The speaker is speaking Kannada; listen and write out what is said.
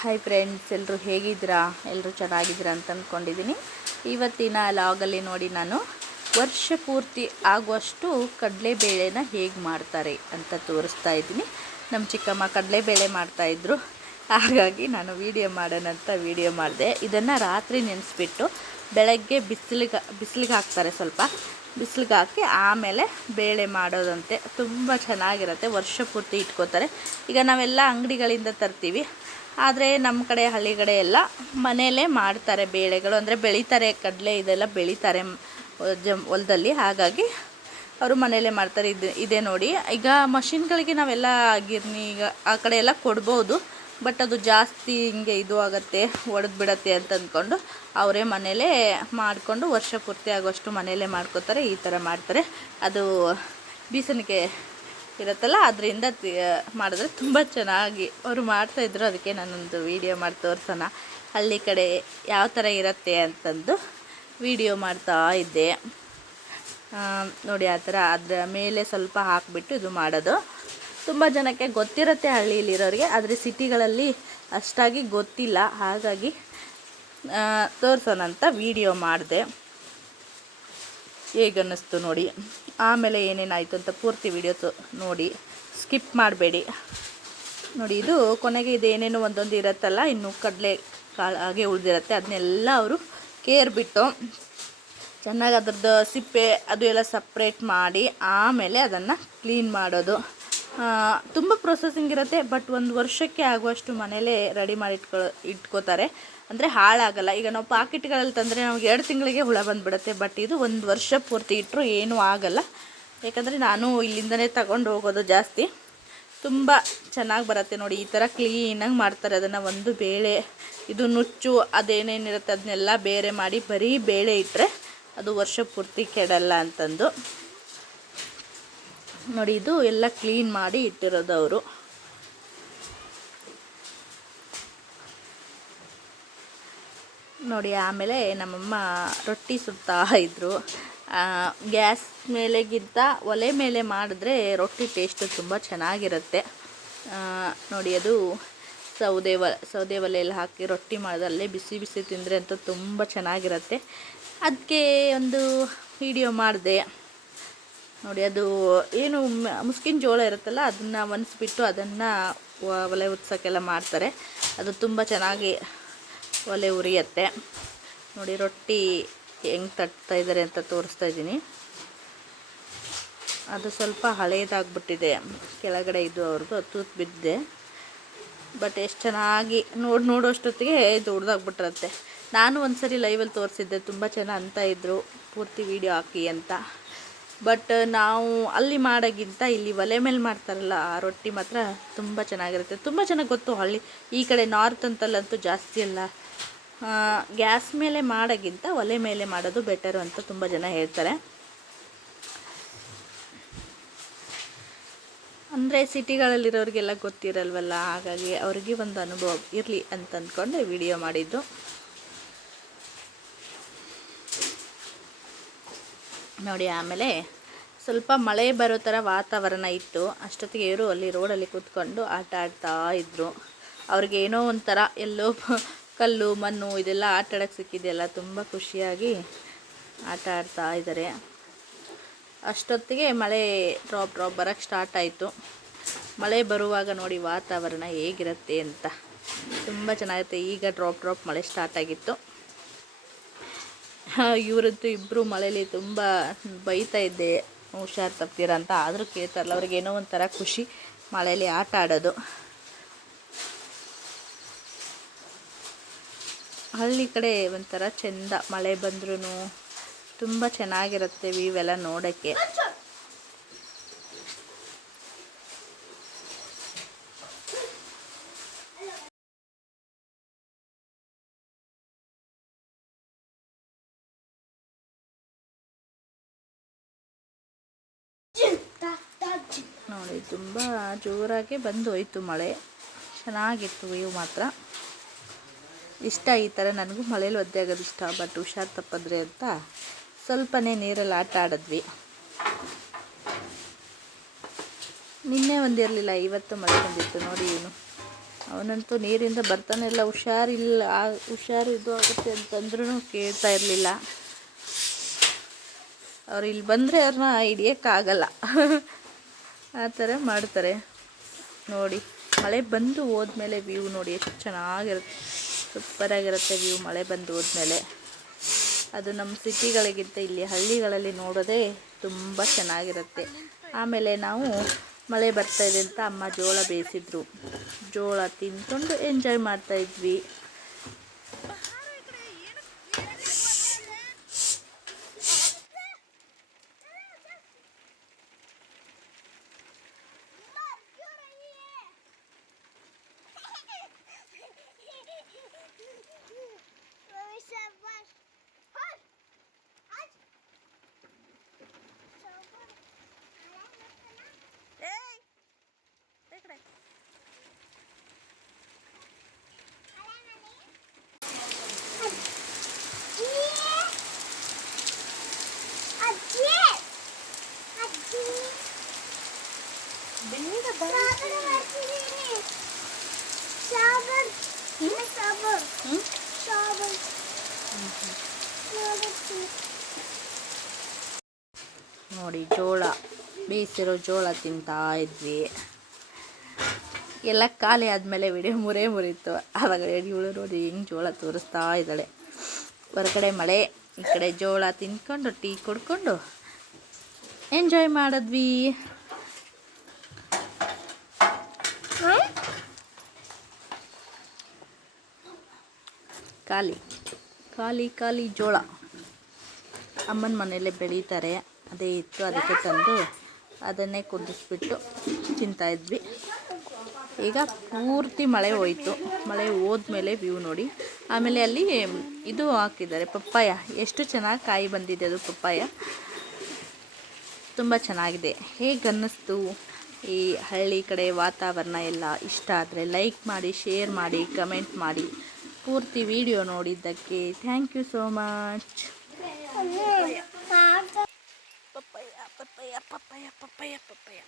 ಹಾಯ್ ಫ್ರೆಂಡ್ಸ್, ಎಲ್ಲರೂ ಹೇಗಿದ್ದೀರಾ? ಎಲ್ಲರೂ ಚೆನ್ನಾಗಿದ್ದೀರಾ ಅಂತ ಅಂದ್ಕೊಂಡಿದ್ದೀನಿ. ಇವತ್ತಿನ ಲಾಗಲ್ಲಿ ನೋಡಿ, ನಾನು ವರ್ಷ ಪೂರ್ತಿ ಆಗುವಷ್ಟು ಕಡಲೆಬೇಳೆನ ಹೇಗೆ ಮಾಡ್ತಾರೆ ಅಂತ ತೋರಿಸ್ತಾ ಇದ್ದೀನಿ. ನಮ್ಮ ಚಿಕ್ಕಮ್ಮ ಕಡಲೆಬೇಳೆ ಮಾಡ್ತಾಯಿದ್ರು, ಹಾಗಾಗಿ ನಾನು ವಿಡಿಯೋ ಮಾಡೋಣಂತ ವಿಡಿಯೋ ಮಾಡಿದೆ. ಇದನ್ನು ರಾತ್ರಿ ನೆನೆಸ್ಬಿಟ್ಟು ಬೆಳಗ್ಗೆ ಬಿಸಿಲಿಗೆ ಹಾಕ್ತಾರೆ. ಸ್ವಲ್ಪ ಬಿಸಿಲಿಗೆ ಹಾಕಿ ಆಮೇಲೆ ಬೇಳೆ ಮಾಡೋದಂತೆ. ತುಂಬ ಚೆನ್ನಾಗಿರುತ್ತೆ, ವರ್ಷ ಪೂರ್ತಿ ಇಟ್ಕೋತಾರೆ. ಈಗ ನಾವೆಲ್ಲ ಅಂಗಡಿಗಳಿಂದ ತರ್ತೀವಿ, ಆದರೆ ನಮ್ಮ ಕಡೆ ಹಳ್ಳಿ ಕಡೆ ಎಲ್ಲ ಮನೆಯಲ್ಲೇ ಮಾಡ್ತಾರೆ ಬೇಳೆಗಳು. ಅಂದರೆ ಬೆಳೀತಾರೆ, ಕಡಲೆ ಇದೆಲ್ಲ ಬೆಳೀತಾರೆ ಹೊಲದಲ್ಲಿ, ಹಾಗಾಗಿ ಅವರು ಮನೆಯಲ್ಲೇ ಮಾಡ್ತಾರೆ. ಇದೇ ನೋಡಿ, ಈಗ ಮಷಿನ್ಗಳಿಗೆ ನಾವೆಲ್ಲ ಗಿರ್ನಿ ಈಗ ಆ ಕಡೆ ಎಲ್ಲ ಕೊಡ್ಬೋದು, ಬಟ್ ಅದು ಜಾಸ್ತಿ ಹಿಂಗೆ ಇದು ಆಗುತ್ತೆ, ಒಡೆದು ಬಿಡತ್ತೆ ಅಂತ ಅಂದ್ಕೊಂಡು ಅವರೇ ಮನೇಲೇ ಮಾಡಿಕೊಂಡು ವರ್ಷ ಪೂರ್ತಿ ಆಗೋಷ್ಟು ಮನೆಯಲ್ಲೇ ಮಾಡ್ಕೋತಾರೆ. ಈ ಥರ ಮಾಡ್ತಾರೆ. ಅದು ಬೀಸಣಿಗೆ ಇರುತ್ತಲ್ಲ, ಅದರಿಂದ ಮಾಡಿದ್ರೆ ತುಂಬ ಚೆನ್ನಾಗಿ ಅವರು ಮಾಡ್ತಾಯಿದ್ರು. ಅದಕ್ಕೆ ನಾನೊಂದು ವಿಡಿಯೋ ಮಾಡಿ ತೋರಿಸೋಣ, ಹಳ್ಳಿ ಕಡೆ ಯಾವ ಥರ ಇರುತ್ತೆ ಅಂತಂದು ವಿಡಿಯೋ ಮಾಡ್ತಾ ಇದ್ದೆ. ನೋಡಿ, ಆ ಥರ ಅದರ ಮೇಲೆ ಸ್ವಲ್ಪ ಹಾಕಿಬಿಟ್ಟು ಇದು ಮಾಡೋದು. ತುಂಬ ಜನಕ್ಕೆ ಗೊತ್ತಿರುತ್ತೆ ಹಳ್ಳಿಯಲ್ಲಿರೋರಿಗೆ, ಆದರೆ ಸಿಟಿಗಳಲ್ಲಿ ಅಷ್ಟಾಗಿ ಗೊತ್ತಿಲ್ಲ. ಹಾಗಾಗಿ ತೋರಿಸೋಣ ಅಂತ ವಿಡಿಯೋ ಮಾಡಿದೆ. ಹೇಗನ್ನಿಸ್ತು ನೋಡಿ, ಆಮೇಲೆ ಏನೇನಾಯಿತು ಅಂತ ಪೂರ್ತಿ ವಿಡಿಯೋ ನೋಡಿ, ಸ್ಕಿಪ್ ಮಾಡಬೇಡಿ. ನೋಡಿ, ಇದು ಕೊನೆಗೆ ಇದೇನೇನು ಒಂದೊಂದು ಇರುತ್ತಲ್ಲ, ಇನ್ನು ಕಡಲೆ ಕಾಳು ಹಾಗೆ ಉಳಿದಿರುತ್ತೆ, ಅದನ್ನೆಲ್ಲ ಅವರು ಕೇರ್ಬಿಟ್ಟು ಚೆನ್ನಾಗಿ ಅದ್ರದ್ದು ಸಿಪ್ಪೆ ಅದು ಎಲ್ಲ ಸಪ್ರೇಟ್ ಮಾಡಿ ಆಮೇಲೆ ಅದನ್ನು ಕ್ಲೀನ್ ಮಾಡೋದು. ತುಂಬ ಪ್ರೊಸೆಸಿಂಗ್ ಇರುತ್ತೆ, ಬಟ್ ಒಂದು ವರ್ಷಕ್ಕೆ ಆಗುವಷ್ಟು ಮನೇಲೇ ರೆಡಿ ಮಾಡಿ ಇಟ್ಕೋತಾರೆ. ಅಂದರೆ ಹಾಳಾಗಲ್ಲ. ಈಗ ನಾವು ಪಾಕೆಟ್ಗಳಲ್ಲಿ ತಂದರೆ ನಮಗೆ 2 ತಿಂಗಳಿಗೆ ಹುಳ ಬಂದುಬಿಡುತ್ತೆ, ಬಟ್ ಇದು 1 ವರ್ಷ ಪೂರ್ತಿ ಇಟ್ಟರು ಏನೂ ಆಗಲ್ಲ. ಯಾಕಂದರೆ ನಾನು ಇಲ್ಲಿಂದನೇ ತಗೊಂಡು ಹೋಗೋದು ಜಾಸ್ತಿ. ತುಂಬ ಚೆನ್ನಾಗಿ ಬರುತ್ತೆ ನೋಡಿ, ಈ ಥರ ಕ್ಲೀನಾಗಿ ಮಾಡ್ತಾರೆ ಅದನ್ನು. ಒಂದು ಬೇಳೆ ಇದು ನುಚ್ಚು ಅದೇನೇನಿರುತ್ತೆ ಅದನ್ನೆಲ್ಲ ಬೇರೆ ಮಾಡಿ ಬರೀ ಬೇಳೆ ಇಟ್ಟರೆ ಅದು ವರ್ಷ ಪೂರ್ತಿ ಕೆಡಲ್ಲ ಅಂತಂದು. ನೋಡಿ, ಇದು ಎಲ್ಲ ಕ್ಲೀನ್ ಮಾಡಿ ಇಟ್ಟಿರೋದು ಅವರು. ನೋಡಿ, ಆಮೇಲೆ ನಮ್ಮಮ್ಮ ರೊಟ್ಟಿ ಸುಡ್ತಾ ಇದ್ದರು. ಗ್ಯಾಸ್ ಮೇಲೆಗಿಂತ ಒಲೆ ಮೇಲೆ ಮಾಡಿದ್ರೆ ರೊಟ್ಟಿ ಟೇಸ್ಟು ತುಂಬ ಚೆನ್ನಾಗಿರುತ್ತೆ. ನೋಡಿ, ಅದು ಸೌದೆ ಒಲೆಯಲ್ಲಿ ಹಾಕಿ ರೊಟ್ಟಿ ಮಾಡಿದ್ರೆ ಅಲ್ಲೇ ಬಿಸಿ ಬಿಸಿ ತಿಂದರೆ ಅಂತೂ ತುಂಬ ಚೆನ್ನಾಗಿರುತ್ತೆ. ಅದಕ್ಕೆ ಒಂದು ವಿಡಿಯೋ ಮಾಡಿದೆ ನೋಡಿ. ಅದು ಏನು ಮುಸ್ಕಿನ ಜೋಳ ಇರುತ್ತಲ್ಲ, ಅದನ್ನು ಒಣಸ್ಬಿಟ್ಟು ಅದನ್ನು ಒಲೆ ಉತ್ಸೋಕ್ಕೆಲ್ಲ ಮಾಡ್ತಾರೆ. ಅದು ತುಂಬ ಚೆನ್ನಾಗಿ ಒಲೆ ಉರಿಯುತ್ತೆ. ನೋಡಿ, ರೊಟ್ಟಿ ಹೆಂಗೆ ತಟ್ತಾ ಇದ್ದಾರೆ ಅಂತ ತೋರಿಸ್ತಾ ಇದ್ದೀನಿ. ಅದು ಸ್ವಲ್ಪ ಹಳೇದಾಗ್ಬಿಟ್ಟಿದೆ ಕೆಳಗಡೆ, ಇದು ಅವ್ರದ್ದು ತೂತು ಬಿದ್ದಿದೆ. ಬಟ್ ಎಷ್ಟು ಚೆನ್ನಾಗಿ ನೋಡೋಷ್ಟೊತ್ತಿಗೆ ಇದು ಹೊಡೆದಾಗ್ಬಿಟ್ಟಿರುತ್ತೆ. ನಾನು ಒಂದು ಸರಿ ಲೈವಲ್ಲಿ ತೋರಿಸಿದ್ದೆ, ತುಂಬ ಚೆನ್ನಾಗಿ ಅಂತ ಇದ್ದರು ಪೂರ್ತಿ ವಿಡಿಯೋ ಹಾಕಿ ಅಂತ. ಬಟ್ ನಾವು ಅಲ್ಲಿ ಮಾಡೋಕ್ಕಿಂತ ಇಲ್ಲಿ ಒಲೆ ಮೇಲೆ ಮಾಡ್ತಾರಲ್ಲ, ಆ ರೊಟ್ಟಿ ಮಾತ್ರ ತುಂಬ ಚೆನ್ನಾಗಿರುತ್ತೆ. ತುಂಬ ಚೆನ್ನಾಗಿ ಗೊತ್ತು, ಹಳ್ಳಿ ಈ ಕಡೆ ನಾರ್ತ್ ಅಂತಲ್ಲಂತೂ ಜಾಸ್ತಿ ಅಲ್ಲ, ಗ್ಯಾಸ್ ಮೇಲೆ ಮಾಡೋಕ್ಕಿಂತ ಒಲೆ ಮೇಲೆ ಮಾಡೋದು ಬೆಟರು ಅಂತ ತುಂಬ ಜನ ಹೇಳ್ತಾರೆ. ಅಂದರೆ ಸಿಟಿಗಳಲ್ಲಿರೋರಿಗೆಲ್ಲ ಗೊತ್ತಿರಲ್ವಲ್ಲ, ಹಾಗಾಗಿ ಅವ್ರಿಗೆ ಒಂದು ಅನುಭವ ಇರಲಿ ಅಂತ ಅಂದ್ಕೊಂಡು ವಿಡಿಯೋ ಮಾಡಿದ್ದು. ನೋಡಿ, ಆಮೇಲೆ ಸ್ವಲ್ಪ ಮಳೆ ಬರೋ ಥರ ವಾತಾವರಣ ಇತ್ತು. ಅಷ್ಟೊತ್ತಿಗೆ ಇವರು ಅಲ್ಲಿ ರೋಡಲ್ಲಿ ಕೂತ್ಕೊಂಡು ಆಟ ಆಡ್ತಾ ಇದ್ದರು. ಅವ್ರಿಗೇನೋ ಒಂಥರ ಎಲ್ಲೋ ಕಲ್ಲು ಮಣ್ಣು ಇದೆಲ್ಲ ಆಟ ಆಡೋಕ್ಕೆ ಸಿಕ್ಕಿದೆಯಲ್ಲ, ತುಂಬ ಖುಷಿಯಾಗಿ ಆಟ ಆಡ್ತಾ ಇದ್ದಾರೆ. ಅಷ್ಟೊತ್ತಿಗೆ ಮಳೆ ಡ್ರಾಪ್ ಬರೋಕ್ಕೆ ಸ್ಟಾರ್ಟ್ ಆಯಿತು. ಮಳೆ ಬರುವಾಗ ನೋಡಿ ವಾತಾವರಣ ಹೇಗಿರುತ್ತೆ ಅಂತ, ತುಂಬ ಚೆನ್ನಾಗಿರುತ್ತೆ. ಈಗ ಡ್ರಾಪ್ ಮಳೆ ಸ್ಟಾರ್ಟ್ ಆಗಿತ್ತು. ಇವರದ್ದು ಇಬ್ಬರು ಮಳೇಲಿ ತುಂಬ ಬೈತಾ ಇದ್ದೆ, ಹುಷಾರು ತಪ್ತೀರ ಅಂತ. ಆದರೂ ಕೇಳ್ತಾರಲ್ಲ, ಅವ್ರಿಗೇನೋ ಒಂಥರ ಖುಷಿ ಮಳೇಲಿ ಆಟ ಆಡೋದು. ಹಳ್ಳಿ ಕಡೆ ಒಂಥರ ಚೆಂದ, ಮಳೆ ಬಂದ್ರೂ ತುಂಬ ಚೆನ್ನಾಗಿರುತ್ತೆ ಇವೆಲ್ಲ ನೋಡೋಕ್ಕೆ. ನೋಡಿ, ತುಂಬ ಜೋರಾಗಿ ಬಂದು ಹೋಯ್ತು ಮಳೆ. ಚೆನ್ನಾಗಿತ್ತು ವ್ಯೂ ಮಾತ್ರ. ಇಷ್ಟ ಈ ಥರ, ನನಗೂ ಮಳೇಲಿ ಒದ್ದೆ ಆಗೋದು ಇಷ್ಟ. ಬಟ್ ಹುಷಾರು ತಪ್ಪಿದ್ರೆ ಅಂತ ಸ್ವಲ್ಪನೇ ನೀರಲ್ಲಿ ಆಟ ಆಡಿದ್ವಿ. ನಿನ್ನೆ ಒಂದಿರಲಿಲ್ಲ, ಇವತ್ತು ಮಳೆ ಬಂದಿತ್ತು ನೋಡಿ. ಏನು ಅವನಂತೂ ನೀರಿಂದ ಬರ್ತಾನೆ ಇಲ್ಲ, ಹುಷಾರಿಲ್ಲ, ಹುಷಾರು ಇದು ಆಗುತ್ತೆ ಅಂತಂದ್ರೂ ಕೇಳ್ತಾ ಇರಲಿಲ್ಲ. ಅವ್ರು ಇಲ್ಲಿ ಬಂದರೆ ಅವ್ರನ್ನ ಹಿಡಿಯೋಕ್ಕಾಗಲ್ಲ ಆ ಥರ ಮಾಡ್ತಾರೆ. ನೋಡಿ ಮಳೆ ಬಂದು ಹೋದ್ಮೇಲೆ ವ್ಯೂ ನೋಡಿ ಎಷ್ಟು ಚೆನ್ನಾಗಿರುತ್ತೆ, ಸೂಪರಾಗಿರುತ್ತೆ ವ್ಯೂ ಮಳೆ ಬಂದು ಹೋದ್ಮೇಲೆ. ಅದು ನಮ್ಮ ಸಿಟಿಗಳಿಗಿಂತ ಇಲ್ಲಿ ಹಳ್ಳಿಗಳಲ್ಲಿ ನೋಡೋದೇ ತುಂಬ ಚೆನ್ನಾಗಿರುತ್ತೆ. ಆಮೇಲೆ ನಾವು ಮಳೆ ಬರ್ತಾಯಿದೆ ಅಂತ ಅಮ್ಮ ಜೋಳ ಬೇಯಿಸಿದ್ರು, ಜೋಳ ತಿಂದ್ಕೊಂಡು ಎಂಜಾಯ್ ಮಾಡ್ತಾಯಿದ್ವಿ. ನೋಡಿ ಜೋಳ ಬೇಯಿಸಿರೋ ಜೋಳ ತಿಂತಾ ಇದ್ವಿ. ಎಲ್ಲ ಖಾಲಿ ಆದಮೇಲೆ ವಿಡಿಯೋ ಮುರಿತು. ಆವಾಗ ಇವಳು ನೋಡಿ ಹೆಂಗೆ ಜೋಳ ತೋರಿಸ್ತಾ ಇದ್ದಾಳೆ. ಹೊರಗಡೆ ಮಳೆ, ಈ ಕಡೆ ಜೋಳ ತಿನ್ಕೊಂಡು ಟೀ ಕುಡ್ಕೊಂಡು ಎಂಜಾಯ್ ಮಾಡಿದ್ವಿ. ಖಾಲಿ ಖಾಲಿ ಖಾಲಿ ಜೋಳ ಅಮ್ಮನ ಮನೆಯಲ್ಲೇ ಬೆಳೀತಾರೆ, ಅದೇ ಇತ್ತು, ಅದಕ್ಕೆ ತಂದು ಅದನ್ನೇ ಕುದಿಸ್ಬಿಟ್ಟು ತಿಂತಾಯಿದ್ವಿ. ಈಗ ಪೂರ್ತಿ ಮಳೆ ಹೋಯಿತು. ಮಳೆ ಹೋದ್ಮೇಲೆ ವ್ಯೂ ನೋಡಿ. ಆಮೇಲೆ ಅಲ್ಲಿ ಇದು ಹಾಕಿದ್ದಾರೆ, ಪಪ್ಪಾಯ. ಎಷ್ಟು ಚೆನ್ನಾಗಿ ಕಾಯಿ ಬಂದಿದೆ ಅದು ಪಪ್ಪಾಯ, ತುಂಬ ಚೆನ್ನಾಗಿದೆ. ಹೇಗೆ ಅನ್ನಿಸ್ತು ಈ ಹಳ್ಳಿ ಕಡೆ ವಾತಾವರಣ ಎಲ್ಲ? ಇಷ್ಟ ಆದರೆ ಲೈಕ್ ಮಾಡಿ, ಶೇರ್ ಮಾಡಿ, ಕಮೆಂಟ್ ಮಾಡಿ. ಪೂರ್ತಿ ವಿಡಿಯೋ ನೋಡಿದ್ದಕ್ಕೆ thank you so much. Papaya papaya papaya papaya papaya.